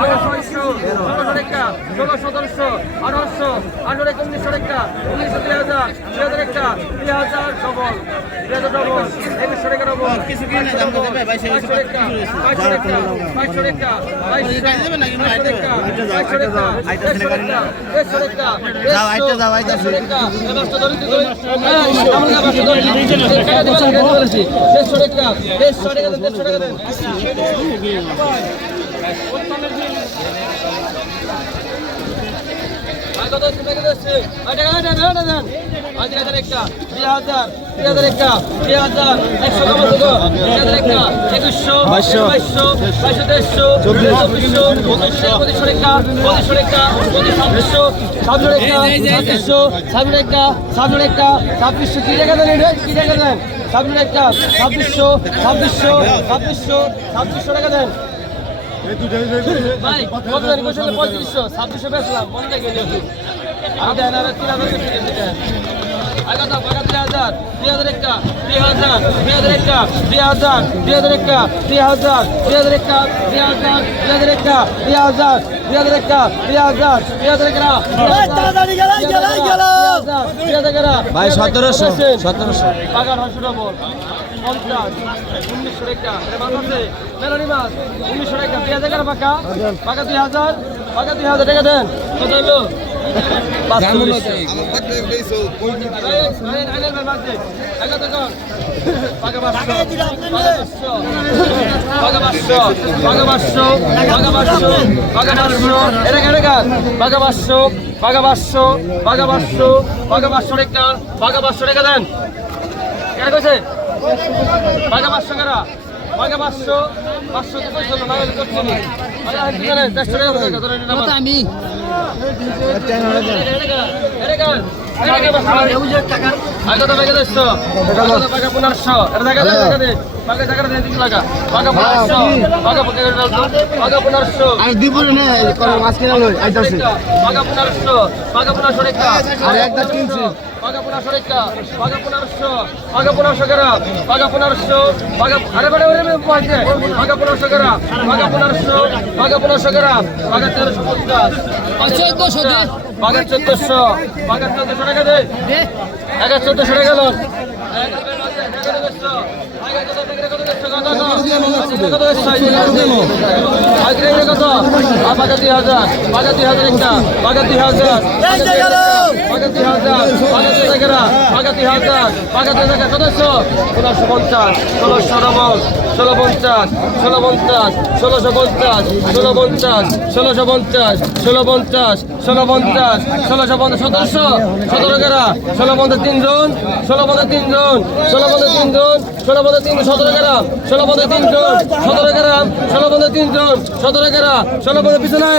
ষোলোশো ষোলোশো একটা আঠারোশো আঠারো এক উনিশশো একটা উনিশশো দুই একটা দুই বাইশে বাইশশো বাইশে বাইশশো রয়েছে। বাইশশো টাকা বাইশশো গাড়ি বাইশশো টাকা দেড়শো টাকা দেড়শো টাকা যাও, আইতে যাও, আইতে দেড়শো টাকা এ বাসটা ধরে দিতে হবে। হ্যাঁ, আমরা বাসটা ধরে দিতে হবে। টাকা দিবেন, টাকা দিবেন বলেছি। দেড়শো টাকা দেড়শো টাকা দেড়শো টাকা কত টাকা দেন, দেন, হাজার একটা, দুই হাজার, দুই হাজার একটা, দুই হাজার, একশো কত হলো? দুই হাজার একটা, একুশশো, বাইশশো, বাইশশো, দেড়শো, চব্বিশশো, পঁচিশশো, পঁচিশশো টাকা, পঁচিশশো টাকা, পঁচিশ ছাব্বিশশো, ছাব্বিশশো টাকা, ছাব্বিশশো, ছাব্বিশ টাকা, ছাব্বিশ টাকা, ছাব্বিশশো, কি টাকা দেন? কি টাকা দেন? ছাব্বিশ টাকা, ছাব্বিশশো, ছাব্বিশশো, ছাব্বিশশো, ছাব্বিশশো টাকা দেন ভাই কত জানি কইছিল পঁয়ত্রিশশো ছাব্বিশশো বেচলাম মনে আমি আর তিন হাজার বেশি দিতে দেন আগা দাও আগা দুই হাজার দুই হাজার একটা দুই হাজার দুই হাজার একটা দুই হাজার দুই হাজার একটা দুই হাজার দুই হাজার একটা দুই হাজার দুই হাজার একটা দুই হাজার দুই হাজার একটা দুই হাজার দুই হাজার একটা। দুই হাজার একটা ভাই সতেরোশো সতেরোশো পাকা নশো ডবল পঞ্চাশ উনিশশো টাকা মেলানি মাছ উনিশশো টাকা দুই হাজার টাকা পাকা পাকা দুই হাজার পাকা দুই হাজার টাকা দেন কত হলো দেন কেন কইছে পাকা পাঁচশো কেনা পাকা পাঁচশো পাঁচশো না আমি টাকা পনেরোশো টাকা পাকা পনেরোশো পাকা পনেরোশো আইতাছি। পাকা পনেরোশো টাকা আর পাকা চোদ্দশো পাকা চোদ্দশো টাকা দে। টাকা চোদ্দশো টাকা লোন। কত দুই হাজার পাকা দুই হাজার একটা পাকা দুই হাজার পাকা দুই হাজার পাকা দুই হাজার দুই হাজার দুই হাজার সদস্য। ষোলোশো পঞ্চাশ, ষোলোশো ডবল ষোলো পঞ্চাশ ষোলো পঞ্চাশ, ষোলোশো পঞ্চাশ, ষোলো পঞ্চাশ, ষোলোশো পঞ্চাশ, ষোলো পঞ্চাশ ষোলো পঞ্চাশ, ষোলোশো পঞ্চাশ। সতেরোশো, সতেরো গেরা ষোলো পঞ্চাশ তিনজন ষোলো পঞ্চাশ তিনজন ষোলো পঞ্চাশ তিনজন ষোলো পঞ্চাশ তিনজন সতেরো গ্রাম ষোলো পঞ্চাশ তিনজন সতেরো গ্রাম ষোলো পঞ্চাশ তিনজন সতেরো গ্রাম ষোলো পঞ্চাশ পিছনে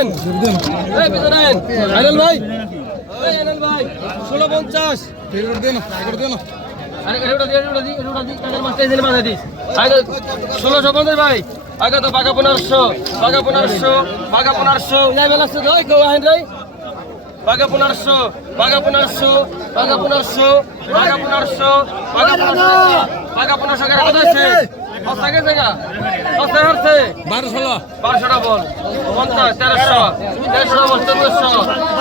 পিছনে ভাই। ভাই। ষোলো পঞ্চাশ। ষোলোশো পঞ্চাশ ভাই আগে তো পাকা পনেরোশো পাকা পনেরোশো পাকা পনেরোশো নাই বেলা আসছে তো কেউ আইন রাই পাকা পনেরোশো পাকা পনেরোশো পাকা পনেরোশো পাকা পনেরোশো পাকা পনেরোশো পাকা পনেরোশো কেন কত হচ্ছে সস্তা গেছে গা সস্তা হচ্ছে বারো ষোলো বারোশোটা বল, পঞ্চাশ, তেরোশো, তেরোশোটা বল, চোদ্দশো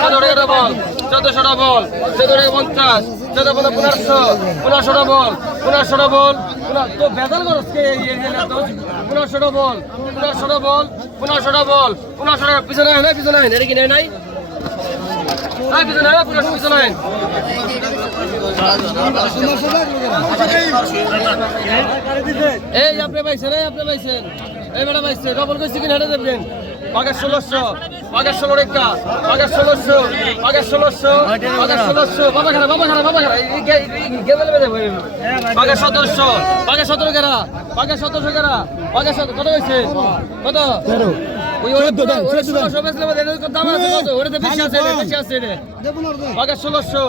চোদ্দ টাকাটা বল চোদ্দশোটা বল চোদ্দ টাকা পঞ্চাশ চোদ্দ পনেরো পনেরোশো, পনেরোশোটা বল পনেরোশোটা বল তো বেজাল করস কে পনেরোশোটা বল পনেরোশোটা বল পনেরোশোটা বল পনেরোশো টাকা পিছনে আয় না পিছনে আয় এটা কি নেই? নাই পিছনে আয় পনেরোশো পিছনে আয়। এই আপনি পাইছেন এই আপনি পাইছেন। এই বেটা পাইছে ডবল কইছি কিনা হেঁটে দেবেন। পাগের ষোলোশো পাগের ষোলো রেখা পাগের ষোলোশো পাগের ষোলোশো পাগের ষোলোশো বাবা খারা বাবা খারা বাবা খারা পাগের সতেরোশো পাগের সতেরো কেরা পাগের সতেরোশো কেরা পাগের সতেরো কত হয়েছে? কত? ষোলোশো দাম আছে কত? ওটাতে বেশি আছে বেশি আছে ষোলোশো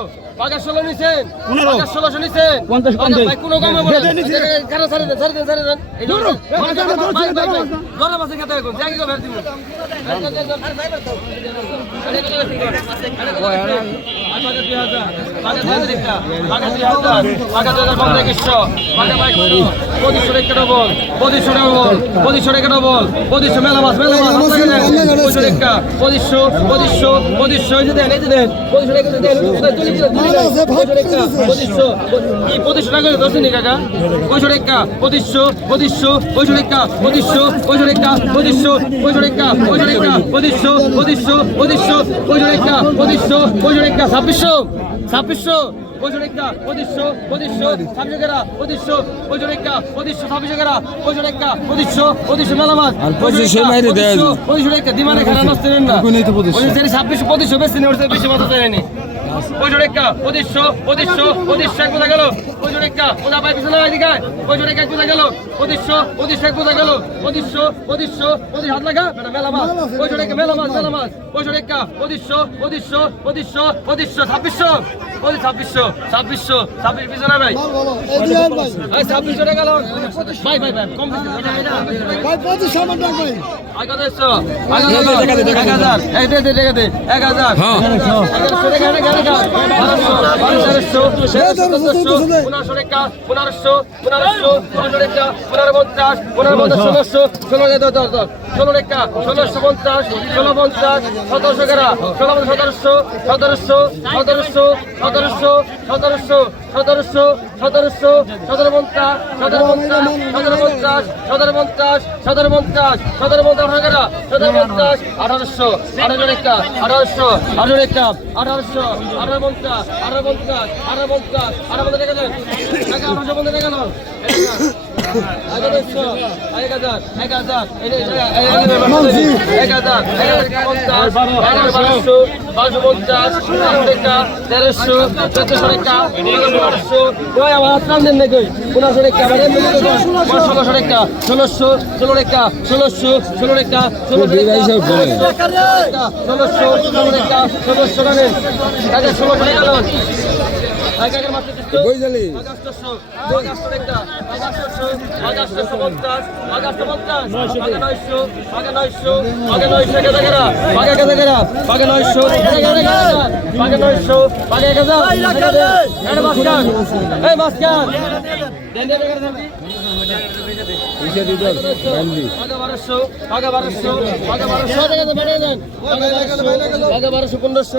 মেলা মাছ মেলা মাছ পঁচিশশো পঁচিশশো পঁচিশশো এই যে দেন এই যে দেন পঁচিশশো পঁচিশশো পঁচিশশো কি পঁচিশশো টাকা করে দশ নি কাকা পঁচিশশো টাকা পঁচিশশো পঁচিশশো পঁচিশশো টাকা পঁচিশশো পঁচিশশো টাকা পঁচিশশো পঁচিশশো টাকা পঁচিশশো টাকা পঁচিশশো পঁচিশশো পঁচিশশো পঁচিশশো টাকা পঁচিশশো পঁচিশশো টাকা ছাব্বিশশো ছাব্বিশশো পঁচিশশো টাকা পঁচিশশো পঁচিশশো ছাব্বিশ টাকা পঁচিশশো পঁচিশশো টাকা পঁচিশশো ছাব্বিশ টাকা পঁচিশশো টাকা পঁচিশশো পঁচিশশো মেলামাত আর 2500 বাইরে দেয়া যাবে। পঁচিশশো টাকা দিমানে খারাপ নষ্ট না ওখানেই তো 2500 ওই যে ছাব্বিশশো পঁচিশশো বেশি নেই বেশি মাথা চাইনি পঁচিশশো টাকা পঁচিশশো পঁচিশশো পঁচিশশো বোঝা গেল। পঁচিশশো টাকা ওটা পাই পিছনে এদিকে টাকা এক বোঝা গেল। পঁচিশশো পঁচিশশো বোঝা গেল। পঁচিশশো পঁচিশশো পঁচিশ হাত লাগা? মেলা মাছ। পঁচিশশো টাকা মেলা মাছ মেলা মাছ। পঁচিশশো টাকা পঁচিশশো পঁচিশশো পঁচিশশো পঁচিশশো ছাব্বিশশো পঁচিশ ছাব্বিশশো ছাব্বিশশো ছাব্বিশ পিছনে ভাই। ছাব্বিশশো টাকা ভাই ভাই ভাই কম দিচ্ছি, হ্যাঁ। ষোলোশো, পঞ্চাশ, ষোলো পঞ্চাশ, সতেরোশো সতেরোশো, সতেরোশো, সতেরোশো, সতেরোশো, সতেরোশো, সতেরোশো, সতেরোশো, সতেরো পঞ্চাশ, সতেরো পঞ্চাশ, সতেরো পঞ্চাশ, সতেরো পঞ্চাশ, সতেরো পঞ্চাশ, সতেরো পঞ্চাশ টাকা, সতেরো পঞ্চাশ, আঠারোশো, আঠারো টাকা, আঠারোশো, আঠারো টাকা, আঠারোশো, আঠারো পঞ্চাশ, আঠারো পঞ্চাশ, আঠারো পঞ্চাশ, আঠারো পঞ্চাশ দেন। টাকা আঠারোশো পঞ্চাশ টাকা বারোশো, বারোশো বারোশো তেরোশো, চোদ্দশো টাকা, পনেরোশো, ওই আমার হাত টান পনেরোশো। আমার ষোলোশো টাকা, ষোলোশো, ষোলো টাকা, ষোলোশো, ষোলো ষোলো। টাকা, ষোলোশো, ষোলো টাকা, ষোলোশো টাকা নেন। টাকা ষোলোশো টাকা মাঝখান, এই মাঝখান। বারোশো, পনেরোশো।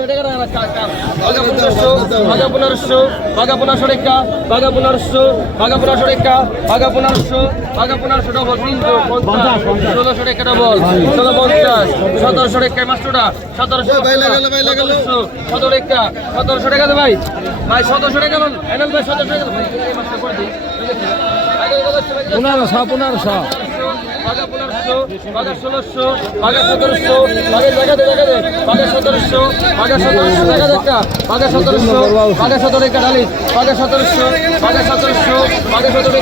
আগে পনেরোশো, আগে পনেরোশো, টাকা, আগে পনেরোশো, আগে পনেরোশো টাকা, আগে পনেরোশো, আগে পনেরোশো ডবল, তিনশো, পঞ্চাশ, ষোলোশো টাকা ডবল, ষোলো পঞ্চাশ, সতেরোশো টাকা মাস্টুরা, সতেরোশো সতেরো টাকা, সতেরোশো টাকা দে ভাই ভাই পনেরোশো পনেরোশো। বাঘা পনেরোশো বাঘা ষোলোশো বাঘা সতেরোশো বাঘা দেখা দেখা দে বাঘা সতেরোশো বাঘা সতেরোশো দেখা দেখা বাঘা সতেরোশো বাঘা সতেরো রেখা ঢালিস বাঘা সতেরোশো বাঘা সতেরোশো বাঘা সতেরো